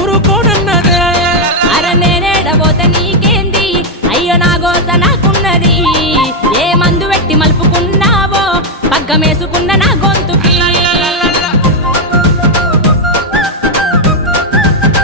ఊరుకోనన్నదే అరే నేనేడబోతే నీకేంది అయ్యో నా గోస నాకున్నది ఏ మందు పెట్టి మలుపుకున్నావో పగ్గమేసుకున్న నా గొంతు